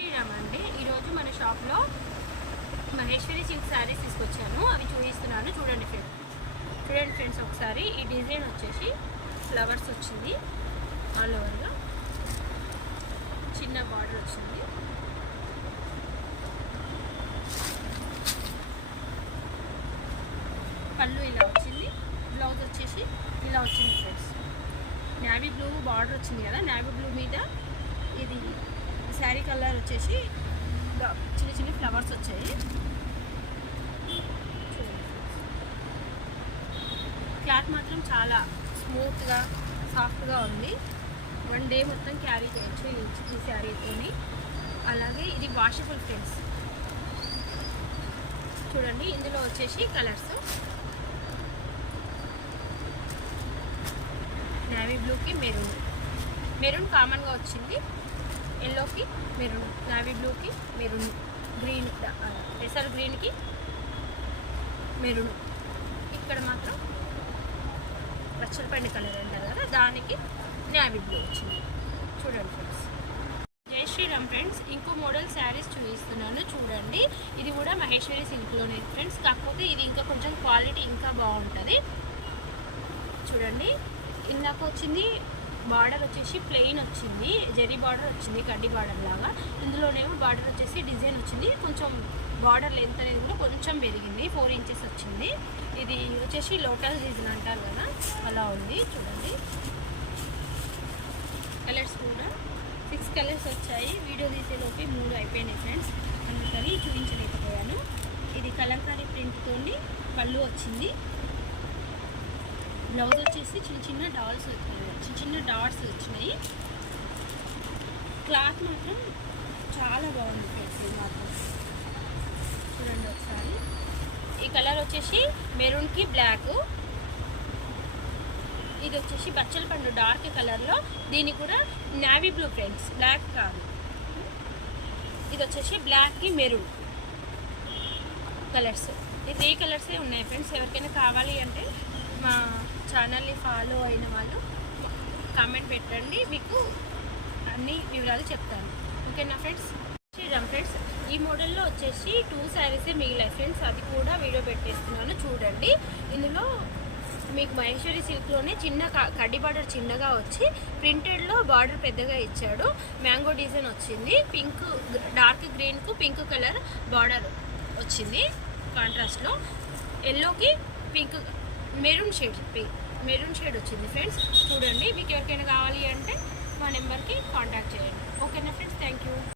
శ్రీరామండి. ఈరోజు మన షాప్లో మహేశ్వరి సిల్క్ శారీస్ తీసుకొచ్చాను. అవి చూపిస్తున్నాను. చూడండి ఫ్రెండ్స్ ఒకసారి. ఈ డిజైన్ వచ్చేసి ఫ్లవర్స్ వచ్చింది, ఆల్ ఓవర్గా చిన్న బార్డర్ వచ్చింది. పళ్ళు ఇలా వచ్చింది, బ్లౌజ్ వచ్చేసి ఇలా వచ్చింది ఫ్రెండ్స్. నేవీ బ్లూ బార్డర్ వచ్చింది కదా, నేవీ బ్లూ మీద ఇది శారీ కలర్ వచ్చేసి చిన్న చిన్న ఫ్లవర్స్ వచ్చాయి. క్లాత్ మాత్రం చాలా స్మూత్గా సాఫ్ట్గా ఉంది. 1 డే మొత్తం క్యారీ చేయొచ్చు ఈ శారీతోని. అలాగే ఇది వాషబుల్ ఫ్రెండ్స్. చూడండి, ఇందులో వచ్చేసి కలర్స్ నేవీ బ్లూకి మెరూన్ కామన్గా వచ్చింది, ఎల్లోకి మెరూన్, నేవీ బ్లూకి మెరూన్, గ్రీన్ పెసర్ గ్రీన్కి మెరూన్, ఇక్కడ మాత్రం పచ్చలపండి కలర్ అంటారు కదా, దానికి నేవీ బ్లూ వచ్చింది. చూడండి ఫ్రెండ్స్. జై శ్రీరామ్ ఫ్రెండ్స్. ఇంకో మోడల్ శారీస్ చూపిస్తున్నాను చూడండి. ఇది కూడా మహేశ్వరి సిల్క్లోనే ఫ్రెండ్స్, కాకపోతే ఇది ఇంకా కొంచెం క్వాలిటీ ఇంకా బాగుంటుంది. చూడండి, ఇందాక వచ్చింది బార్డర్ వచ్చేసి ప్లెయిన్ వచ్చింది, జరీ బార్డర్ వచ్చింది, కడ్డీ బార్డర్ లాగా. ఇందులోనేమో బార్డర్ వచ్చేసి డిజైన్ వచ్చింది. కొంచెం బార్డర్ లెంత్ అనేది కూడా కొంచెం పెరిగింది, 4 ఇంచెస్ వచ్చింది. ఇది వచ్చేసి లోటస్ డిజైన్ అంటారు కదా, అలా ఉంది. చూడండి, కలర్స్ కూడా 6 కలర్స్ వచ్చాయి. వీడియో తీసేలోకి 3 అయిపోయినాయి ఫ్రెండ్స్, అందుకని చూపించలేకపోయాను. ఇది కలంకారీ ప్రింట్తో పళ్ళు వచ్చింది. బ్లౌజ్ వచ్చేసి చిన్న చిన్న డాట్స్ వచ్చినాయి. క్లాత్ మాత్రం చాలా బాగుంది ఫ్రెండ్స్. ఇది మాత్రం చూడండి ఒకసారి. ఈ కలర్ వచ్చేసి మెరూన్కి బ్లాక్, ఇది వచ్చేసి బచ్చల పండు డార్క్ కలర్లో. దీనికి కూడా నేవీ బ్లూ ఫ్రెండ్స్, బ్లాక్ కాదు. ఇది వచ్చేసి బ్లాక్కి మెరూన్ కలర్స్. ఈ 3 కలర్సే ఉన్నాయి ఫ్రెండ్స్. ఎవరికైనా కావాలి అంటే మా ఛానల్ని ఫాలో అయిన వాళ్ళు కామెంట్ పెట్టండి, మీకు అన్ని వివరాలు చెప్తాను. ఓకేనా ఫ్రెండ్స్. శ్రీరామ్ ఫ్రెండ్స్, ఈ మోడల్లో వచ్చేసి 2 శారీసే మిగిలాయి ఫ్రెండ్స్, అది కూడా వీడియో పెట్టేస్తున్నాను చూడండి. ఇందులో మీకు మహేశ్వరి సిల్క్లోనే చిన్న కడ్డీ బార్డర్ చిన్నగా వచ్చి ప్రింటెడ్లో బార్డర్ పెద్దగా ఇచ్చాడు. మ్యాంగో డిజైన్ వచ్చింది. పింక్, డార్క్ గ్రీన్కు పింక్ కలర్ బార్డర్ వచ్చింది కాంట్రాస్ట్లో. ఎల్లోకి పింక్ మెరూన్ షేడ్ వచ్చింది ఫ్రెండ్స్. చూడండి, మీకు ఎవరికైనా కావాలి అంటే మా నెంబర్కి కాంటాక్ట్ చేయండి. ఓకేనా ఫ్రెండ్స్, థ్యాంక్ యూ.